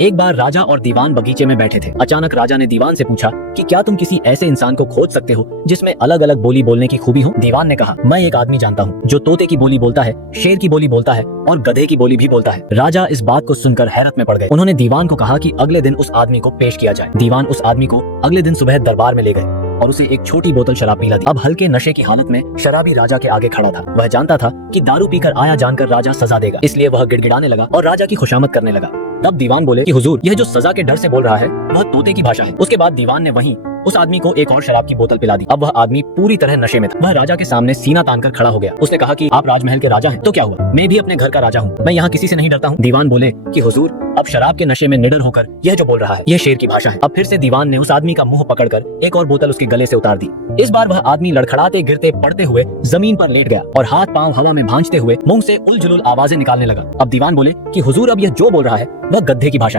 एक बार राजा और दीवान बगीचे में बैठे थे। अचानक राजा ने दीवान से पूछा कि क्या तुम किसी ऐसे इंसान को खोज सकते हो जिसमें अलग अलग बोली बोलने की खूबी हो। दीवान ने कहा, मैं एक आदमी जानता हूँ जो तोते की बोली बोलता है, शेर की बोली बोलता है और गधे की बोली भी बोलता है। राजा इस बात को सुनकर हैरत में पड़ गए। उन्होंने दीवान को कहा कि अगले दिन उस आदमी को पेश किया जाए। दीवान उस आदमी को अगले दिन सुबह दरबार में ले गए और उसे एक छोटी बोतल शराब पिला दी। अब हल्के नशे की हालत में शराबी राजा के आगे खड़ा था। वह जानता था कि दारू पीकर आया जानकर राजा सजा देगा, इसलिए वह गिड़गिड़ाने लगा और राजा की खुशामद करने लगा। तब दीवान बोले कि हुजूर, यह जो सजा के डर से बोल रहा है वह तोते की भाषा है। उसके बाद दीवान ने वहीं उस आदमी को एक और शराब की बोतल पिला दी। अब वह आदमी पूरी तरह नशे में था। वह राजा के सामने सीना तानकर खड़ा हो गया। उसने कहा कि आप राजमहल के राजा हैं, तो क्या हुआ, मैं भी अपने घर का राजा हूँ, मैं यहाँ किसी से नहीं डरता हूँ। दीवान बोले कि हुजूर, अब शराब के नशे में निडर होकर यह जो बोल रहा है यह शेर की भाषा है। अब फिर से दीवान ने उस आदमी का मुंह पकड़कर एक और बोतल उसके गले से उतार दी। इस बार वह आदमी लड़खड़ाते गिरते पड़ते हुए जमीन पर लेट गया और हाथ पांव हवा में भांजते हुए मुंह से उलझुल आवाजें निकालने लगा। अब दीवान बोले कि हुजूर, अब यह जो बोल रहा है वह गधे की भाषा है।